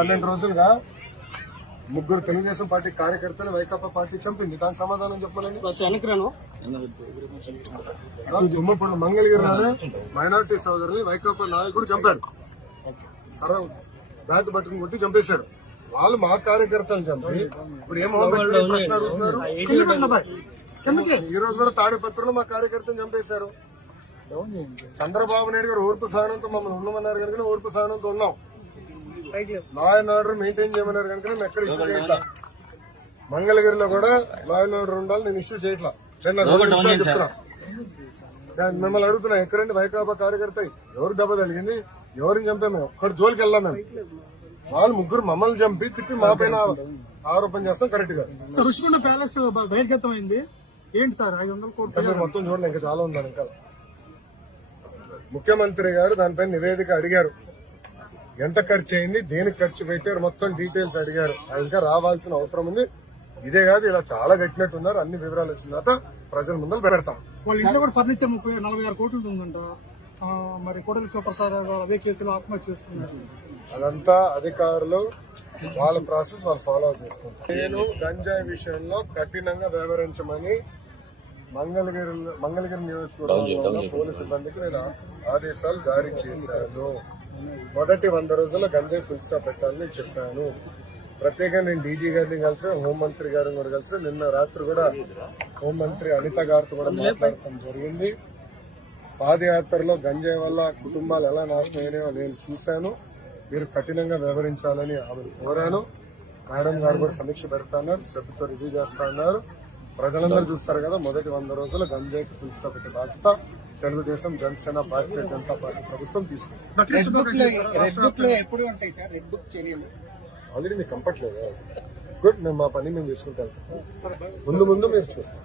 12 రోజులుగా ముగ్గురు తెలుగుదేశం పార్టీ కార్యకర్తలు వైకాపా పార్టీ చంపింది. దానికి సమాధానం చెప్పాలని తుమ్మపూడి మంగళగిరిలోనే మైనార్టీ సోదరుని వైకాపా నాయకుడు చంపాడు. బ్యాట్ బట్టను కొట్టి చంపేశాడు. వాళ్ళు మా కార్యకర్తలు చంపి ఇప్పుడు ఏం ప్రశ్న అడుగుతున్నారు. ఈ రోజు కూడా తాడిపత్రులు మా కార్యకర్తను చంపేశారు. చంద్రబాబు నాయుడు గారు ఓర్పు సహనంతో మమ్మల్ని ఉండమన్నారు కనుక ఓర్పు సహనంతో ఉన్నాం. లా అండ్ ఆర్డర్ మెయింటైన్ చేయమన్నారు కనుక మేము ఎక్కడ ఇష్యూ చేయట్లా. మంగళగిరిలో కూడా లా అండ్ ఆర్డర్ ఉండాలి, నేను ఇష్యూ చేయట్లా. చెప్తున్నా, మిమ్మల్ని అడుగుతున్నా, ఎక్కడండి వైకాపా కార్యకర్త ఎవరు దెబ్బ తగిలింది, ఎవరిని చంపాము, ఒక్కడి జోలికి వెళ్ళాం మేము. వాళ్ళు ముగ్గురు మమ్మల్ని చంపి తిప్పి మా పైన ఆరోపణ చేస్తాం. కరెక్ట్ గా రుషికొండ ప్యాలెస్ బహిర్గతమైంది ఏంటి సార్? 500 కోట్లు మీరు మొత్తం చూడండి, ఇంకా చాలా ఉండాలి. ఇంకా ముఖ్యమంత్రి గారు దానిపైన నివేదిక అడిగారు. ఎంత ఖర్చు అయింది, దేనికి ఖర్చు పెట్టారు, మొత్తం డీటెయిల్స్ అడిగారు. ఇంకా రావాల్సిన అవసరం ఉంది. ఇదే కాదు, ఇలా చాలా కట్టినట్టున్నారు. అన్ని వివరాలు వచ్చిన తర్వాత ప్రజల ముందర పెడతాం. వాళ్ళ ఇంట్లో కూడా ఫర్నిచర్ 46 కోట్లు ఉందంట. మరి కోటలి శివప్రసాద్ అదే కేసులో ఆత్మహత్య చేసుకున్నారు. అదంతా అధికారులు వాళ్ళ ప్రాసెస్ వాళ్ళు ఫాలో చేసుకుంటారు. నేను గంజాయి విషయంలో కఠినంగా వ్యవహరించమని మంగళగిరి నియోజకవర్గంలో పోలీసు సిబ్బందికి నేను ఆదేశాలు జారీ చేశాను. మొదటి 100 రోజుల్లో గంజాయి ఫుల్ స్టాప్ పెట్టాలని చెప్పాను. ప్రత్యేకంగా నేను డీజీ గారిని కలిసి, హోంమంత్రి గారిని కూడా కలిసి, నిన్న రాత్రి కూడా హోంమంత్రి అనిత గారితో కూడా మాట్లాడటం జరిగింది. పాదయాత్రలో గంజాయి వల్ల కుటుంబాలు ఎలా నాశనం అయినాయో నేను చూశాను. మీరు కఠినంగా వ్యవహరించాలని ఆమెను కోరాను. మేడం గారు కూడా సమీక్ష పెడతాన్నారు, సభ్యుతో రివ్యూ చేస్తా ఉన్నారు. ప్రజలందరూ చూస్తారు కదా, మొదటి 100 రోజులు గంజాయికి ఫుల్ స్టాప్ పెట్టే బాధ్యత తెలుగుదేశం, జనసేన, భారతీయ జనతా పార్టీ ప్రభుత్వం తీసుకుంది. ఆల్రెడీ మీకు కంపట్లేదు. గుడ్, మేము మా పని మేము చేసుకుంటాం. ముందు మీరు చూస్తాం.